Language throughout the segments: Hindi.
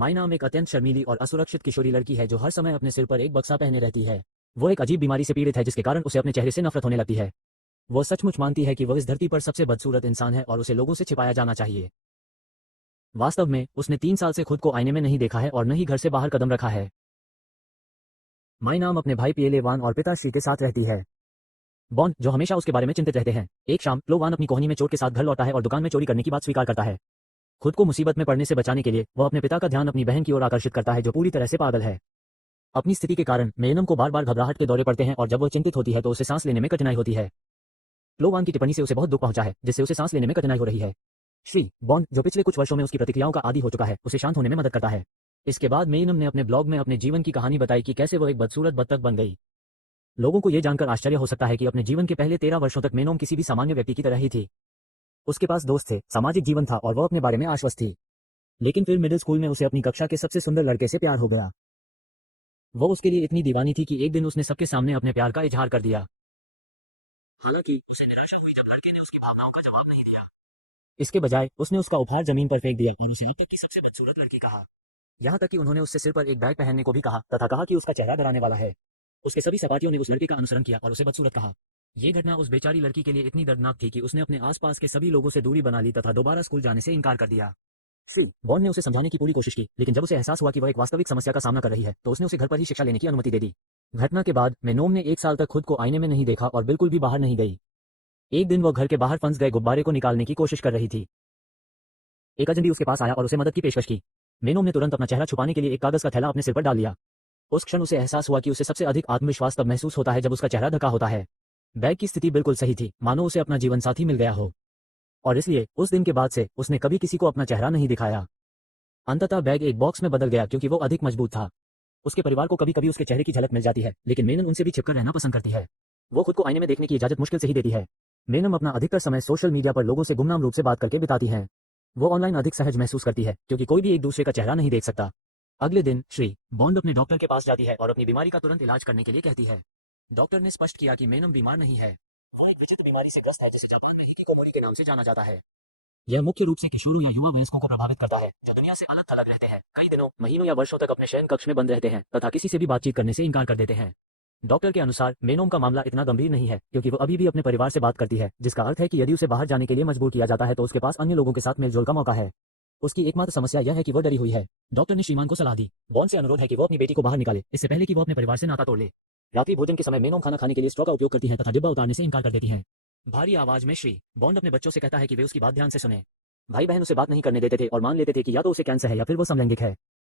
माई नाम एक अत्यंत शर्मीली और असुरक्षित किशोरी लड़की है जो हर समय अपने सिर पर एक बक्सा पहने रहती है। वो एक अजीब बीमारी से पीड़ित है जिसके कारण उसे अपने चेहरे से नफरत होने लगती है। वो सचमुच मानती है कि वह इस धरती पर सबसे बदसूरत इंसान है और उसे लोगों से छिपाया जाना चाहिए। वास्तव में उसने 3 साल से खुद को आईने में नहीं देखा है और न ही घर से बाहर कदम रखा है। माई नाम अपने भाई पिएले वान और पिता श्री के साथ रहती है। बॉन्ड, जो हमेशा उसके बारे में चिंतित रहते हैं। एक शाम प्लो वान अपनी कोहनी में चोट के साथ घर लौटा है और दुकान में चोरी करने की बात स्वीकार करता है। खुद को मुसीबत में पड़ने से बचाने के लिए वह अपने पिता का ध्यान अपनी बहन की ओर आकर्षित करता है जो पूरी तरह से पागल है। अपनी स्थिति के कारण मेनम को बार बार घबराहट के दौरे पड़ते हैं और जब वह चिंतित होती है तो उसे सांस लेने में कठिनाई होती है। प्लोवान की टिप्पणी से उसे बहुत दुख पहुंचा है जिससे उसे सांस लेने में कठिनाई हो रही है। श्री बॉन्ड, जो पिछले कुछ वर्षों में उसकी प्रतिक्रियाओं का आदी हो चुका है, उसे शांत होने में मदद करता है। इसके बाद मेनम ने अपने ब्लॉग में अपने जीवन की कहानी बताई कि कैसे वह एक बदसूरत बत्तख बन गई। लोगों को यह जानकर आश्चर्य हो सकता है कि अपने जीवन के पहले 13 वर्षों तक मेनोम किसी भी सामान्य व्यक्ति की तरह ही थी। उसके पास दोस्त थे, सामाजिक जीवन था और वह अपने बारे में आश्वस्त थी। लेकिन फिर मिडिल स्कूल में उसे अपनी कक्षा के सबसे सुंदर लड़के से प्यार हो गया। वो उसके लिए इतनी दीवानी थी कि एक दिन उसने सबके सामने अपने प्यार का इजहार कर दिया। हालांकि उसे निराशा हुई जब लड़के ने उसकी भावनाओं का जवाब नहीं दिया। इसके बजाय उसने उसका उपहार जमीन पर फेंक दिया और उसे अब तक की सबसे बदसूरत लड़की कहा। यहाँ तक कि उन्होंने उससे सिर पर एक बैग पहनने को भी कहा तथा कहा कि उसका चेहरा डराने वाला है। उसके सभी सहपाठियों ने उस लड़के का अनुसरण किया और उसे बदसूरत कहा। ये घटना उस बेचारी लड़की के लिए इतनी दर्दनाक थी कि उसने अपने आसपास के सभी लोगों से दूरी बना ली तथा दोबारा स्कूल जाने से इनकार कर दिया। श्री बॉन्ड ने उसे समझाने की पूरी कोशिश की, लेकिन जब उसे एहसास हुआ कि वह एक वास्तविक समस्या का सामना कर रही है तो उसने उसे घर पर ही शिक्षा लेने की अनुमति दे दी। घटना के बाद मेनोम ने 1 साल तक खुद को आईने में नहीं देखा और बिल्कुल भी बाहर नहीं गई। एक दिन वह घर के बाहर फंस गए गुब्बारे को निकालने की कोशिश कर रही थी। एक अजनबी उसके पास आया और उसे मदद की पेशकश की। मेनोम ने तुरंत अपना चेहरा छुपाने के लिए एक कागज का थैला अपने सिर पर डाल लिया। उस क्षण उसे एहसास हुआ कि उसे सबसे अधिक आत्मविश्वास तब महसूस होता है जब उसका चेहरा ढका होता है। बैग की स्थिति बिल्कुल सही थी, मानो उसे अपना जीवन साथी मिल गया हो। और इसलिए उस दिन के बाद से उसने कभी किसी को अपना चेहरा नहीं दिखाया। अंततः बैग एक बॉक्स में बदल गया क्योंकि वो अधिक मजबूत था। उसके परिवार को कभी कभी उसके चेहरे की झलक मिल जाती है, लेकिन मेनन उनसे भी छिपकर रहना पसंद करती है। वो खुद को आईने में देखने की इजाजत मुश्किल से ही देती है। मेनम अपना अधिकतर समय सोशल मीडिया पर लोगों से गुमनाम रूप से बात करके बिताती है। वो ऑनलाइन अधिक सहज महसूस करती है क्योंकि कोई भी एक दूसरे का चेहरा नहीं देख सकता। अगले दिन श्री बॉन्ड अपने डॉक्टर के पास जाती है और अपनी बीमारी का तुरंत इलाज करने के लिए कहती है। डॉक्टर ने स्पष्ट किया कि मेनम बीमार नहीं है। वो एक विचित्र बीमारी से ग्रस्त है जिसे जापान में हिकिकोमोरी के नाम से जाना जाता है। यह मुख्य रूप से किशोरों या युवा वयस्कों को प्रभावित करता है जो दुनिया से अलग थलग रहते हैं, कई दिनों, महीनों या वर्षों तक अपने शयन कक्ष में बंद रहते हैं तथा किसी से भी बातचीत करने से इनकार कर देते हैं। डॉक्टर के अनुसार मेनोम का मामला इतना गंभीर नहीं है क्योंकि वो अभी भी अपने परिवार से बात करती है, जिसका अर्थ है कि यदि उसे बाहर जाने के लिए मजबूर किया जाता है तो उसके पास अन्य लोगों के साथ मेलजोल का मौका है। उसकी एकमात्र समस्या यह है कि वो डरी हुई है। डॉक्टर ने श्रीमान को सलाह दी। बॉन्ड से अनुरोध है कि वो अपनी बेटी को बाहर निकाले इससे पहले कि वो अपने परिवार से नाता तोड़ ले। रात्रि भोजन के समय मेनोम खाना खाने के लिए स्ट्रॉ का उपयोग करती है तथा डिब्बा उतारने से इनकार कर देती है। भारी आवाज में श्री बॉन्ड अपने बच्चों से कहता है कि वे उसकी बात ध्यान से सुने। भाई बहन उसे बात नहीं करने देते थे और मान लेते थे कि या तो उसे कैंसर है या फिर वो समलैंगिक है।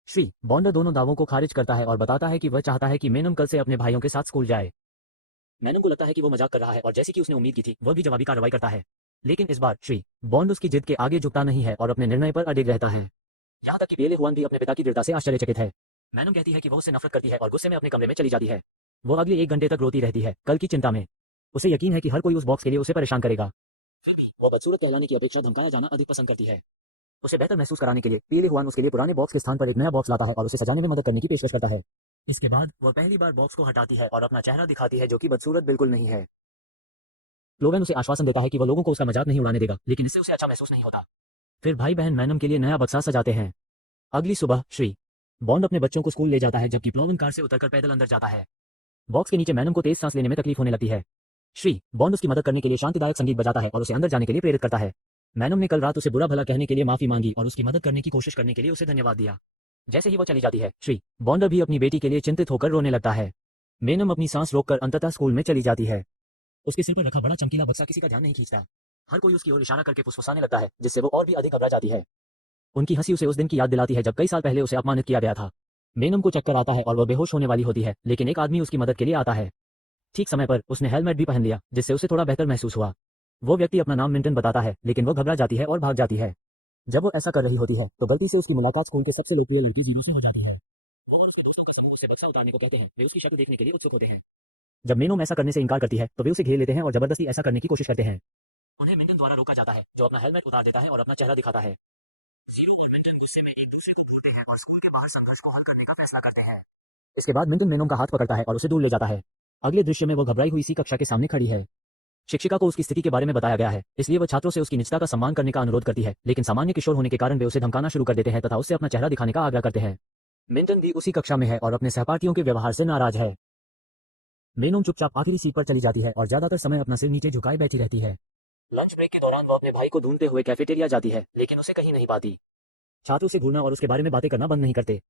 श्री बॉन्ड दोनों दावों को खारिज करता है और बताता है कि वह चाहता है कि मेनम कल से अपने भाइयों के साथ स्कूल जाए। मेनम को लगता है कि वो मजाक कर रहा है और जैसी कि उसने उम्मीद की थी वह भी जवाबी कार्रवाई करता है। लेकिन इस बार श्री बॉन्ड उसकी जिद के आगे झुकता नहीं है और अपने निर्णय पर अडिग रहता है। यहाँ तक कि पिएले हुआन भी अपने पिता की दृढ़ता से आश्चर्यचकित है। मेनम कहती है कि वो उससे नफरत करती है और गुस्से में अपने कमरे में चली जाती है। वो अगले 1 घंटे तक रोती रहती है, कल की चिंता में। उसे यकीन है कि हर कोई उस बॉक्स के लिए उसे परेशान करेगा। फिर भी वो बदसूरत कहलाने की अपेक्षा धमकाया जाना अधिक पसंद करती है। उसे बेहतर महसूस कराने के लिए पिएले हुआन उसके लिए पुराने बॉक्स के स्थान पर एक नया बॉक्स लाता है और उसे सजाने में मदद करने की पेशकश करता है। इसके बाद वह पहली बार बॉक्स को हटाती है और अपना चेहरा दिखाती है जो कि बदसूरत बिल्कुल नहीं है। लोवेन उसे आश्वासन देता है कि वह लोगों को उसका मजाक नहीं उड़ाने देगा, लेकिन इससे उसे अच्छा महसूस नहीं होता। फिर भाई बहन मैनम के लिए नया बक्सा सजाते हैं। अगली सुबह श्री बॉन्ड अपने बच्चों को स्कूल ले जाता है जबकि प्लोवन कार से उतरकर पैदल अंदर जाता है। बॉक्स के नीचे मैनम को तेज सांस लेने में तकलीफ होने लगती है। श्री बॉन्ड उसकी मदद करने के लिए शांतिदायक संगीत बजाता है और उसे अंदर जाने के लिए प्रेरित करता है। मैनम ने कल रात उसे बुरा भला कहने के लिए माफी मांगी और उसकी मदद करने की कोशिश करने के लिए उसे धन्यवाद दिया। जैसे ही वो चली जाती है श्री बॉन्डर भी अपनी बेटी के लिए चिंतित होकर रोने लगता है। मेनम अपनी सांस रोककर अंततः स्कूल में चली जाती है। उसके सिर पर रखा बड़ा चमकीला बक्सा किसी का ध्यान नहीं खींचता। हर कोई उसकी ओर इशारा करके फुसफुसाने लगता है जिससे वो और भी अधिक घबरा जाती है। उनकी हंसी उसे उस दिन की याद दिलाती है जब कई साल पहले उसे अपमानित किया गया था। मेनम को चक्कर आता है और वह बेहोश होने वाली होती है, लेकिन एक आदमी उसकी मदद के लिए आता है। ठीक समय पर उसने हेलमेट भी पहन लिया जिससे उसे थोड़ा बेहतर महसूस हुआ। वो व्यक्ति अपना नाम मिंटन बताता है, लेकिन वो घबरा जाती है और भाग जाती है। जब वो ऐसा कर रही होती है तो गलती से उसकी मुलाकात स्कूल के सबसे लोकप्रिय लड़की जीरो से हो जाती है। वो और उसके दोस्तों का समूह से बक्सा उतारने को कहते हैं। वे उसकी शक्ल देखने के लिए उत्सुक होते हैं। जब मेनोम ऐसा करने से इनकार करती है तो वे उसे घेर लेते हैं और जबरदस्ती ऐसा करने की कोशिश करते हैं। उन्हें मिंटन द्वारा रोका जाता है, जो अपना हेलमेट उतार देता है और अपना चेहरा दिखाता है। जीरो और मिंटन गुस्से में एक दूसरे को घूरते हैं और स्कूल के बाहर संघर्ष को हल करने का फैसला करते हैं। इसके बाद मिंटन मेनोम का हाथ पकड़ता है और उसे दूर ले जाता है। अगले दृश्य में वो घबराई हुई सी कक्षा के सामने खड़ी है। शिक्षिका को उसकी स्थिति के बारे में बताया गया है, इसलिए वह छात्रों से उसकी निजता का सम्मान करने का अनुरोध करती है, लेकिन सामान्य किशोर होने के कारण वे उसे धमकाना शुरू कर देते हैं तथा उससे अपना चेहरा दिखाने का आग्रह करते हैं। मिंटन भी उसी कक्षा में है और अपने सहपाठियों के व्यवहार से नाराज है। मेनोम चुपचाप आखिरी सीट पर चली जाती है और ज्यादातर समय अपना सिर नीचे झुकाए बैठी रहती है। लंच ब्रेक के दौरान वो अपने भाई को ढूंढते हुए कैफेटेरिया जाती है, लेकिन उसे कहीं नहीं पाती। छात्र उसे घूरना और उसके बारे में बातें करना बंद नहीं करते।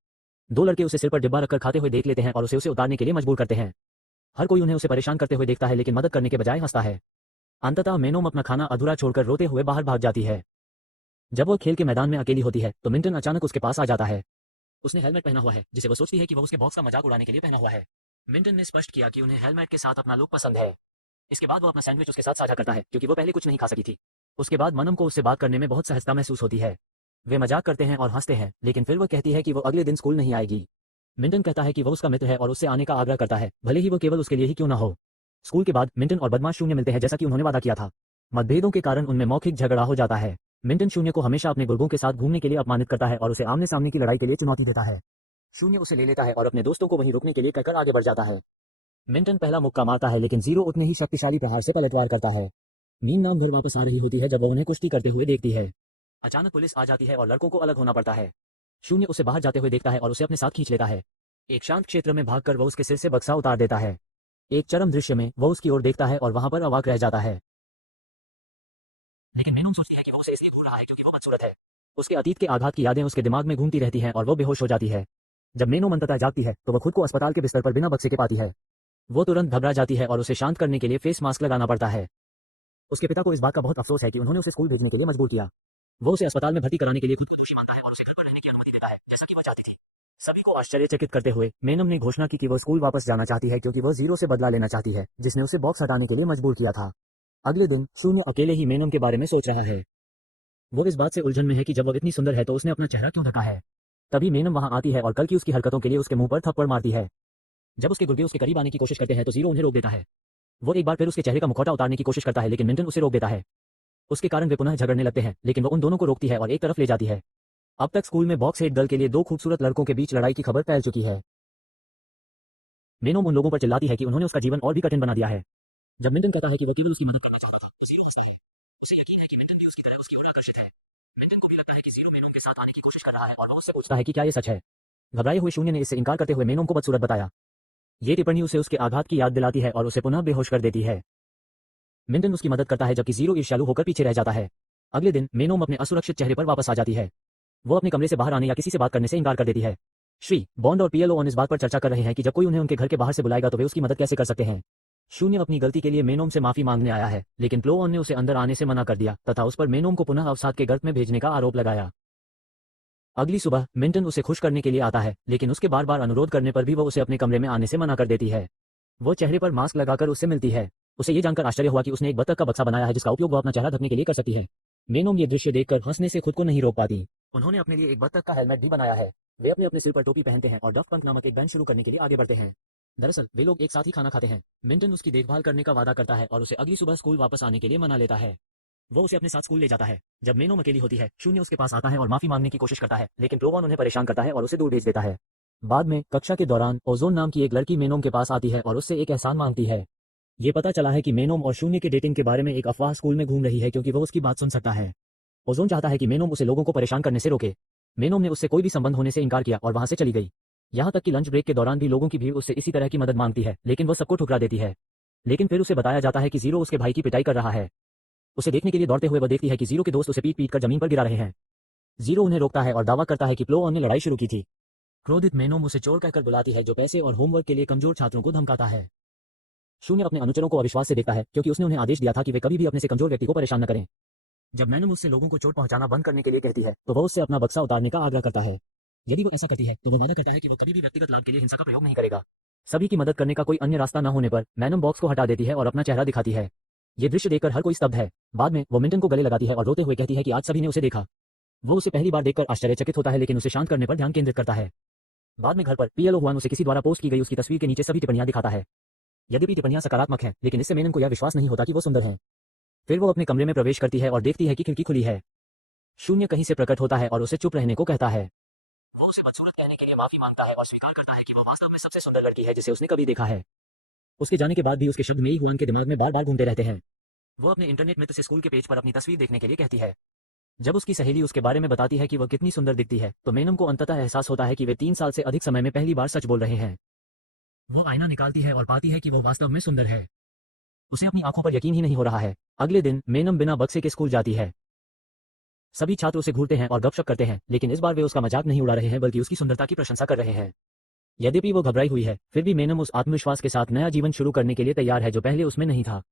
दो लड़के उसे सिर पर डिब्बा रखकर खाते हुए देख लेते हैं और उसे उतारने के लिए मजबूर करते हैं। हर कोई उन्हें उसे परेशान करते हुए देखता है, लेकिन मदद करने के बजाय हंसता है। अंततः मेनोम अपना खाना अधूरा छोड़कर रोते हुए बाहर भाग जाती है। जब वह खेल के मैदान में अकेली होती है तो मिंटन अचानक उसके पास आ जाता है। उसने हेलमेट पहना हुआ है, जिसे वह सोचती है कि वह उसके बॉस का मजाक उड़ाने के लिए पहना हुआ है। मिंटन ने स्पष्ट किया कि उन्हें हेलमेट के साथ अपना लुक पसंद है। इसके बाद वो अपना सैंडविच उसके साथ साझा करता है, क्योंकि वो पहले कुछ नहीं खा सकी थी। उसके बाद मनम को उससे बात करने में बहुत सहजता महसूस होती है। वे मजाक करते हैं और हंसते हैं, लेकिन फिर वह कहती है कि वो अगले दिन स्कूल नहीं आएगी। मिंटन कहता है कि वह उसका मित्र है और उससे आने का आग्रह करता है, भले ही वो केवल उसके लिए ही क्यों ना हो। स्कूल के बाद मिंटन और बदमाश शून्य मिलते हैं, जैसा कि उन्होंने वादा किया था। मतभेदों के कारण उनमें मौखिक झगड़ा हो जाता है। मिंटन शून्य को हमेशा अपने गुर्गों के साथ घूमने के लिए अपमानित करता है और उसे आमने सामने की लड़ाई के लिए चुनौती देता है। शून्य उसे ले लेता है और अपने दोस्तों को वहीं रुकने के लिए कहकर आगे बढ़ जाता है। मिंटन पहला मुक्का मारता है, लेकिन जीरो उतने ही शक्तिशाली प्रहार से पलटवार करता है। मीन नाम घर वापस आ रही होती है जब वह उन्हें कुश्ती करते हुए देखती है। अचानक पुलिस आ जाती है और लड़कों को अलग होना पड़ता है। शून्य उसे बाहर जाते हुए देखता है और उसे अपने साथ खींच लेता है। एक शांत क्षेत्र में भागकर वह उसके सिर से बक्सा उतार देता है। एक चरम दृश्य में वह उसकी ओर देखता है और वहां पर अवाक रह जाता है। लेकिन मेनूम सोचती है कि वो उसे इसलिए घूर रहा है क्योंकि वो बदसूरत है। उसके अतीत के आघात की यादें उसके दिमाग में घूमती रहती हैं और वो बेहोश हो जाती है। जब मेनूम अंततः जागती है तो वह खुद को अस्पताल के बिस्तर पर बिना बक्से के पाती है। वो तुरंत घबरा जाती है और उसे शांत करने के लिए फेस मास्क लगाना पड़ता है। उसके पिता को इस बात का बहुत अफसोस है कि उन्होंने उसे स्कूल भेजने के लिए मजबूर किया। वो उसे अस्पताल में भर्ती कराने के लिए खुद को दोषी मानता है और उसे घर पर रहने की अनुमति देता है, जैसा कि वह चाहती थी। सभी को आश्चर्यचकित करते हुए मेनम ने घोषणा की कि वो स्कूल वापस जाना चाहती है, क्योंकि वह जीरो से बदला लेना चाहती है, जिसने उसे बॉक्स हटाने के लिए मजबूर किया था। अगले दिन शून्य अकेले ही मेनम के बारे में सोच रहा है। वो इस बात से उलझन में है कि जब वह इतनी सुंदर है तो उसने अपना चेहरा क्यों ढका है। तभी मेनम वहां आती है और कल की उसकी हरकतों के लिए उसके मुंह पर थप्पड़ मारती है। जब उसके गुर्गे उसके करीब आने की कोशिश करते हैं तो जीरो उन्हें रोक देता है। वो एक बार फिर उसके चेहरे का मुखौटा उतारने की कोशिश करता है, लेकिन मिंटन उसे रोक देता है। उसके कारण वे पुनः झगड़ने लगते हैं, लेकिन वो उन दोनों को रोकती है और एक तरफ ले जाती है। अब तक स्कूल में बॉक्स हेड गर्ल के लिए दो खूबसूरत लड़कों के बीच लड़ाई की खबर फैल चुकी है। मेनोम उन लोगों पर चिल्लाती है कि उन्होंने उसका जीवन और भी कठिन बना दिया है। जब मिंटन कहता है कि वो केवल उसकी मदद करना चाहता था तो जीरो हंसता है। उसे यकीन है कि मिंटन भी उसकी तरह उसकी ओर आकर्षित है। मिंटन को भी लगता है कि जीरो मेनोम के साथ आने की कोशिश कर रहा है और वो उससे पूछता है कि क्या ये सच है। घबराए हुए शून्य ने इससे इनकार करते हुए मेनोम को बदसूरत बताया। ये टिप्पणी उसे उसके आघात की याद दिलाती है और उसे पुनः बेहोश कर देती है। मिंटन उसकी मदद करता है जबकि जीरो ईर्ष्यालु होकर पीछे रह जाता है। अगले दिन मेनोम अपने असुरक्षित चेहरे पर वापस आ जाती है। वो अपने कमरे से बाहर आने या किसी से बात करने से इनकार कर देती है। श्री बॉन्ड और पीएलओ ऑन इस बात पर चर्चा कर रहे हैं कि जब कोई उन्हें उनके घर के बाहर से बुलाएगा तो वे उसकी मदद कैसे कर सकते हैं। शून्य अपनी गलती के लिए मेनोम से माफी मांगने आया है, लेकिन प्लो ऑन ने उसे अंदर आने से मना कर दिया तथा उस पर मेनोम को पुनः अवसाद के गर्त में भेजने का आरोप लगाया। अगली सुबह मिंटन उसे खुश करने के लिए आता है, लेकिन उसके बार बार अनुरोध करने पर भी वो उसे अपने कमरे में आने से मना कर देती है। वो चेहरे पर मास्क लगाकर उससे मिलती है। उसे ये जानकर आश्चर्य हुआ कि उसने एक बत्तख का बक्सा बनाया है जिसका उपयोग वो अपना चेहरा ढकने के लिए कर सकती है। मेनोम ये दृश्य देखकर हंसने से खुद को नहीं रोक पाती। उन्होंने अपने लिए एक बत्तख का हेलमेट भी बनाया है। वे अपने अपने सिर पर टोपी पहनते हैं और डफ पंक नामक एक बैंड शुरू करने के लिए आगे बढ़ते हैं। दरअसल वे लोग एक साथ ही खाना खाते हैं। मिंटन उसकी देखभाल करने का वादा करता है और उसे अगली सुबह स्कूल वापस आने के लिए मना लेता है। वो उसे अपने साथ स्कूल ले जाता है। जब मेनोम अकेली होती है, शून्य उसके पास आता है और माफी मांगने की कोशिश करता है, लेकिन प्लोवन उन्हें परेशान करता है और उसे दूर भेज देता है। बाद में कक्षा के दौरान ओजोन नाम की एक लड़की मेनोम के पास आती है और उससे एक एहसान मांगती है। ये पता चला है कि मेनोम और शून्य के डेटिंग के बारे में एक अफवाह स्कूल में घूम रही है, क्योंकि वो उसकी बात सुन सकता है। ओजोन चाहता है कि मेनोम उसे लोगों को परेशान करने से रोके। मेनोम ने उससे कोई भी संबंध होने से इनकार किया और वहां से चली गई। यहाँ तक कि लंच ब्रेक के दौरान भी लोगों की भीड़ उससे इसी तरह की मदद मांगती है, लेकिन वो सबको ठुकरा देती है। लेकिन फिर उसे बताया जाता है कि जीरो उसके भाई की पिटाई कर रहा है। उसे देखने के लिए दौड़ते हुए वह देखती है कि जीरो के दोस्त उसे पीट पीट कर जमीन पर गिरा रहे हैं। जीरो उन्हें रोकता है और दावा करता है कि प्लो ऑन ने लड़ाई शुरू की थी। क्रोधित मेनोम उसे चोर कहकर बुलाती है, जो पैसे और होमवर्क के लिए कमजोर छात्रों को धमकाता है। शून्य अपने अनुचरों को अविश्वास से देखता है, क्योंकि उसने उन्हें आदेश दिया था कि वे कभी भी अपने से कमजोर व्यक्ति को परेशान न करें। जब मेनोम उससे लोगों को चोट पहुंचाना बंद करने के लिए कहती है तो वह उससे अपना बक्सा उतारने का आग्रह करता है। यदि वो ऐसा करती है तो वह वादा करता है कि वो कभी भी व्यक्तिगत लाभ के लिए हिंसा का प्रयोग नहीं करेगा। सभी की मदद करने का कोई अन्य रास्ता न होने पर मेनोम बॉक्स को हटा देती है और अपना चेहरा दिखाती है। ये दृश्य देखकर हर कोई स्तब्ध है। बाद में वो मिंटन को गले लगाती है और रोते हुए कहती है कि आज सभी ने उसे देखा। वो उसे पहली बार देखकर आश्चर्यचकित होता है, लेकिन उसे शांत करने पर ध्यान केंद्रित करता है। बाद में घर पर पीएलओ हुआन उसे किसी द्वारा पोस्ट की गई उसकी तस्वीर के नीचे सभी टिप्पणियां दिखाता है। यद्यपि टिप्पणियां सकारात्मक हैं, लेकिन इससे मेनन को यह विश्वास नहीं होता कि वो सुंदर है। फिर वो अपने कमरे में प्रवेश करती है और देखती है कि खिड़की खुली है। शून्य कहीं से प्रकट होता है और उसे चुप रहने को कहता है। वो उसे बदसूरत कहने के लिए माफी मांगता है और स्वीकार करता है कि वो वास्तव में सबसे सुंदर लड़की है जिसे उसने कभी देखा है। उसके जाने के बाद भी उसके शब्द मेई हुआन के दिमाग में बार बार घूमते रहते हैं। वो अपने इंटरनेट मित्र से स्कूल के पेज पर अपनी तस्वीर देखने के लिए कहती है। जब उसकी सहेली उसके बारे में बताती है कि वह कितनी सुंदर दिखती है, तो मेनम को अंततः एहसास होता है कि वे 3 साल से अधिक समय में पहली बार सच बोल रहे हैं। वो आईना निकालती है और पाती है कि वो वास्तव में सुंदर है। उसे अपनी आंखों पर यकीन ही नहीं हो रहा है। अगले दिन मेनम बिना बक्से के स्कूल जाती है। सभी छात्र उसे घूरते हैं और गपशप करते हैं, लेकिन इस बार वे उसका मजाक नहीं उड़ा रहे हैं बल्कि उसकी सुंदरता की प्रशंसा कर रहे हैं। यद्यपि वो घबराई हुई है, फिर भी मेनम उस आत्मविश्वास के साथ नया जीवन शुरू करने के लिए तैयार है जो पहले उसमें नहीं था।